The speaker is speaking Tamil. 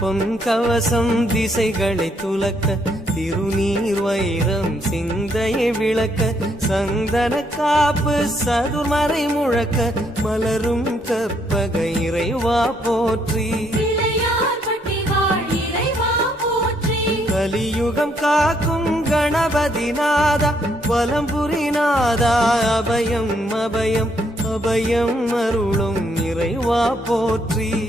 பொன் கவசம் திசைகளை துலக்க திருநீர் வைரம் சிந்தையை விளக்க சந்தன காப்பு சதுர்மறை முழக்க மலரும் கற்பக இறைவா போற்றி கலியுகம் காக்கும் கணபதி நாதா வலம்புரி நாதா அபயம் அபயம் அபயம் அருளும் இறைவா போற்றி